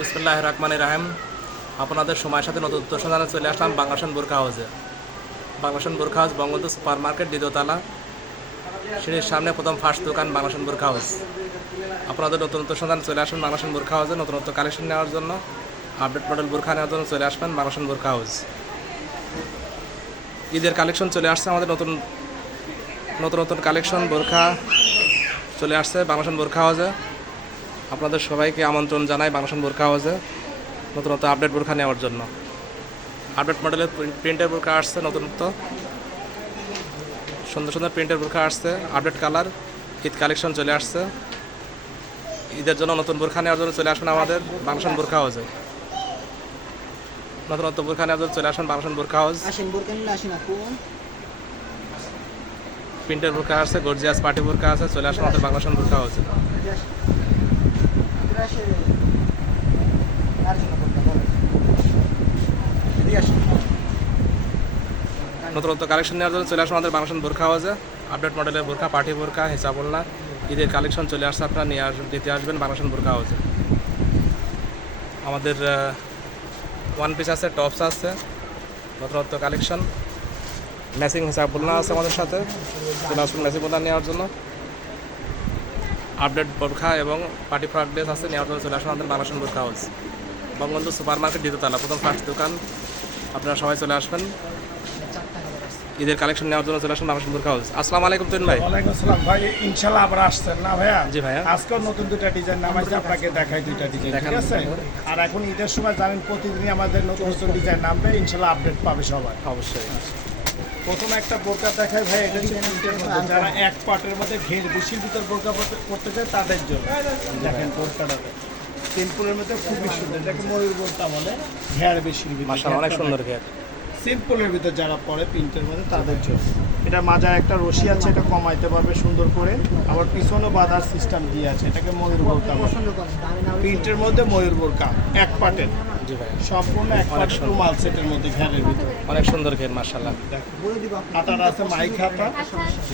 বিসমিল্লাহির রহমানির রহিম। আপনাদের সময়ের সাথে নতুন সন্ধানে চলে আসলাম বাংলাদেশ বোরখা হাউসে। বাংলাদেশ বোরখা হাউস বঙ্গবন্ধু সুপার মার্কেট দ্বিতীয়তলা, সিঁড়ির সামনে প্রথম ফার্স্ট দোকান বাংলাদেশ বোরখা হাউস। আপনাদের নতুন সন্ধানে চলে আসবেন বাংলাদেশ বোরখা হাউসে নতুনত্ব কালেকশন নেওয়ার জন্য, আপডেট মডেল বোরখা নেওয়ার জন্য চলে আসবেন বাংলাদেশ বোরখা হাউস। ঈদের কালেকশন চলে আসছে, আমাদের নতুন নতুন কালেকশন বোরখা চলে আসছে বাংলাদেশ বোরখা হাউসে। আপনাদের সবাইকে আমন্ত্রণ জানাই বাংলাদেশ বোরখা হাউসে নতুনত্ব আপডেট বোরখা নেওয়ার জন্য। আপডেট মডেলের প্রিন্টের বোরখা আসছে, নতুনত্ব সুন্দর সুন্দর প্রিন্টের বোরখা আসছে, আপডেট কালার। ঈদ কালেকশন চলে আসছে, ঈদের জন্য নতুন বোরখা নেওয়ার জন্য চলে আসবেন আমাদের বাংলাদেশ বোরখা হাউসে। নতুনত্ব বোরখা নেওয়ার জন্য চলে আসবেন বাংলাদেশ বোরখা হাউস। প্রিন্টের বোরখা আসছে, গর্জিয়াস পার্টি বোরখা আছে, চলে আসবেন আমাদের বাংলাদেশ বোরখা হাউসে। নতুনত্ব কালেকশন নেওয়ার জন্য চলে আসুন আমাদের বাংলাদেশ বোরখা হাউসে। আপডেট মডেলের বোরখা, পার্টি বোরখা, হিসাবুল্লাহ ঈদের কালেকশন চলে আসছে, আপনারা দিতে আসবেন বাংলাদেশ বোরখা হাউসে। আমাদের ওয়ান পিস আছে, টপস আছে, নতুনত্ব কালেকশন। ম্যাচিং হিসাবুল্লাহ আছে আমাদের সাথে, চলে আসুন ম্যাচিং বোরখা নেওয়ার জন্য। আপডেট বোরখা এবং পার্টি ফ্রক ড্রেস আছে, নেওয়ার জন্য চলে আসুন আমাদের বাংলাদেশ বোরখা হাউস বঙ্গবন্ধু সুপার মার্কেট দ্বিতীয়তলা, প্রথম ফার্স্ট দোকান। আপনারা সবাই চলে আসবেন ঈদের কালেকশন নেওয়ার জন্য, চলে আসুন বাংলাদেশ বোরখা হাউস। আসসালামু আলাইকুম তুহিন ভাই। ওয়ালাইকুম আসসালাম ভাই, ইনশাআল্লাহ আবার আসছেন না ভাইয়া? জি ভাইয়া। আজকেও নতুন দুটা ডিজাইন নামাইছে, আপনাকে দেখাই দুইটা ডিজাইন, ঠিক আছে? আর এখন ঈদের সময় জানেন প্রতিদিনই আমাদের নতুন নতুন ডিজাইন নামবে, ইনশাআল্লাহ আপডেট পাবে সবাই। অবশ্যই। প্রথম একটা বোরকা দেখাই ভাই, এটা হচ্ছে প্রিন্টের মধ্যে, যারা এক পাটের মধ্যে ঘের বেশির ভিতর বোরকা করতে চায় তাদের জন্য। দেখেন বোরকাটা সিম্পলের মধ্যে খুবই সুন্দর, এটাকে ময়ূর বোরকা বলে, ঘের বেশির ভিতর, মাশাআল্লাহ অনেক সুন্দর ঘের। সিম্পলের ভিতর যারা পরে প্রিন্টের মধ্যে তাদের জন্য। এটা মাজার একটা রশি আছে, এটা কমাইতে পারবে সুন্দর করে, আবার পিছনে বাঁধার সিস্টেম দিয়ে আছে, এটাকে ময়ূর বোরকা বলে। প্রিন্টের মধ্যে ময়ূর বোরকা এক পাটের, জি ভাই, সম্পূর্ণ এক পাটের রুমাল সেটের মধ্যে ঘেরের ভিতরে, অনেক সুন্দর ঘের মাশাআল্লাহ। হাতাটা আছে মাইক হাতা,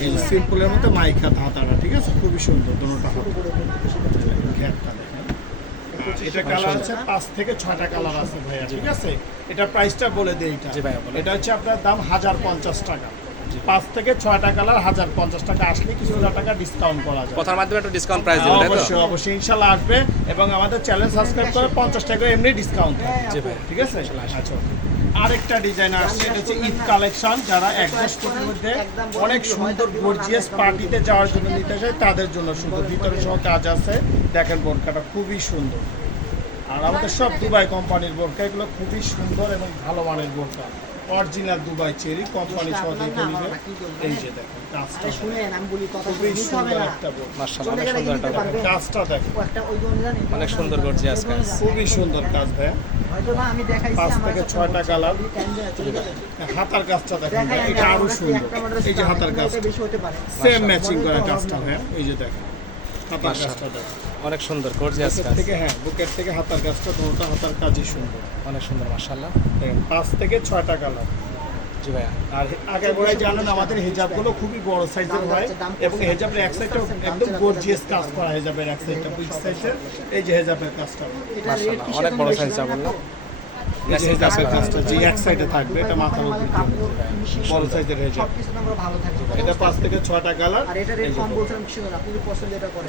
এই সিম্পলের মধ্যে মাইক হাতা হাতাটা, ঠিক আছে? খুবই সুন্দর দুটোটা ঘেরটা দেখেন। এটা কালার আছে 5 থেকে 6টা কালার আছে ভাইয়া, ঠিক আছে? এটা প্রাইসটা বলে দেই, জি ভাইয়া বলেন। এটা হচ্ছে আপনার দাম 1050 টাকা। 5 থেকে 6টা কালার 1050 টাকা, আসলে কিছুটা টাকা ডিসকাউন্ট করা যায়। কথার মাধ্যমে একটু ডিসকাউন্ট প্রাইস দিবেন, তাই তো? অবশ্যই অবশ্যই ইনশাআল্লাহ আসবে, এবং আমাদের চ্যানেল সাবস্ক্রাইব করে 50 টাকা এমনি ডিসকাউন্ট, জি ভাই, ঠিক আছে? আচ্ছা, আরেকটা ডিজাইন আসছে, এটা হচ্ছে ঈদ কালেকশন, যারা অ্যাডজাস্ট কোটের মধ্যে অনেক সুন্দর গর্জিয়াস পার্টিতে যাওয়ার জন্য নিতে চায় তাদের জন্য সুন্দর, ভিতরে সহ কাজ আছে। দেখেন বোরকাটা খুবই সুন্দর, আর আমাদের সব দুবাই কোম্পানির বোরকা, এগুলো খুবই সুন্দর এবং ভালো মানের বোরকা, অরিজিনাল দুবাই চেরি কোম্পানি সহ দেখে নিবে। এই যে দেখেন কাজটা, খুবই সুন্দর একটা বোরকা, মাশাআল্লাহ অনেক সুন্দর একটা ঘের। কাজটা দেখেন অনেক সুন্দর গর্জিয়াস কাজ, খুবই সুন্দর কাজ ভাই। 5 থেকে 6টা কালার, হাতার কাজটা দেখেন ভাই, এটা আরো সুন্দর। এই যে হাতার কাজটা সেম ম্যাচিং করা কাজটা ভাই, এই যে দেখেন হাতার কাজটা দেখেন, অনেক সুন্দর গর্জিয়াস বুকের কাজ, থেকে, হ্যাঁ বুকের থেকে হাতার কাজটা, দুটোটা হাতার কাজই সুন্দর, অনেক সুন্দর মাশাআল্লাহ। দেখেন 5 থেকে 6টা কালার। জি ভাইয়া। আর আগে বলাই জানেন আমাদের হেজাবগুলো খুবই বড় সাইজের হয়, এবং হেজাবের এক সাইডটা একদম গর্জিয়াস কাজ করা, হেজাবের এক সাইডটা বিগ সাইজের, এই যে হেজাবের কাজটা, মাশাআল্লাহ অনেক বড় সাইজ বললো। এই যে হেজাবের কাজটা যে এক সাইডে থাকবে, এটা মাথার উপর বড় সাইজের হেজাব। এটা 5 থেকে 6টা কালার।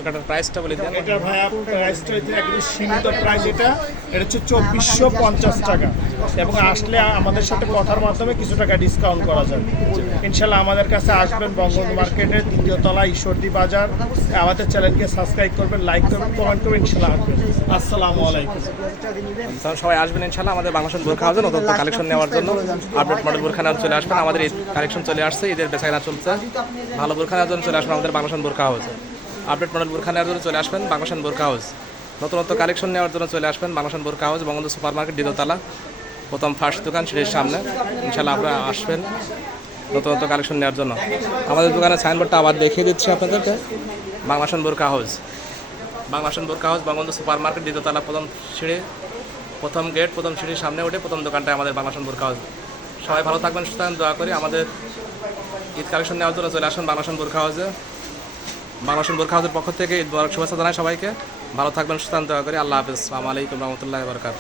এটার প্রাইসটা বলে দেন। এটা ভাইয়া প্রাইসটা হচ্ছে একদম সীমিত প্রাইস, এটা হচ্ছে 2450 টাকা, এবং আসলে আমাদের সাথে কথার মাধ্যমে কিছু টাকা ডিসকাউন্ট করা যাবে ইনশাল্লাহ। আমাদের কাছে আসবেন বঙ্গবন্ধু মার্কেটের দ্বিতীয় তলা, ঈশ্বরদী বাজার। আমাদের চ্যানেলকে সাবস্ক্রাইব করবেন, লাইক করবেন, কমেন্ট করবেন, ইনশাল্লাহ আসবেন। আসসালামু আলাইকুম। সবাই আসবেন ইনশাআল্লাহ আমাদের বাংলাদেশ বোরখা হাউসে নতুন কালেকশন নেওয়ার জন্য। আপডেট মডেল বোরখা নেওয়ার চলে আসবেন, আমাদের ঈদ কালেকশন চলে আসছে, ঈদের বেচাকেনা চলছে, ভালো বোরখা নেওয়ার জন্য চলে আসবেন আমাদের বাংলাদেশ বোরখা হাউসে। আপডেট মডেল বোরখা নেওয়ার জন্য চলে আসবেন বাংলাদেশ বোরখা হাউস। নতুনত্ব কালেকশন নেওয়ার জন্য চলে আসবেন বাংলাদেশ বোরখা হাউস, বঙ্গবন্ধু সুপার মার্কেট দ্বিতীয়তলা, প্রথম ফার্স্ট দোকান, সিঁড়ির সামনে। ইনশাআল্লাহ আপনারা আসবেন নতুনত্ব কালেকশন নেওয়ার জন্য। আমাদের দোকানের সাইনবোর্ডটা আবার দেখিয়ে দিচ্ছি আপনাদেরকে, বাংলাদেশ বোরখা হাউস। বাংলাদেশ বোরখা হাউস বঙ্গবন্ধু সুপার মার্কেট দ্বিতীয়তলা, প্রথম সিঁড়ি, প্রথম গেট, প্রথম সিঁড়ির সামনে উঠে প্রথম দোকানটায় আমাদের বাংলাদেশ বোরখা হাউস। সবাই ভালো থাকবেন, সুস্থ থাকবেন, দোয়া করি। আমাদের ঈদ কালেকশন নেওয়ার জন্য চলে আসুন বাংলাদেশ বোরখা হাউসে। বাংলাদেশ বোরখা হাউসের পক্ষ থেকে ঈদ শুভেচ্ছা জানাই সবাইকে। ভালো থাকবেন, সুস্থ থাকবেন, দোয়া করি। আল্লাহ হাফেজ। আসসালামু আলাইকুম রহমতুল্লাহি ওয়া বারাকাতুহু।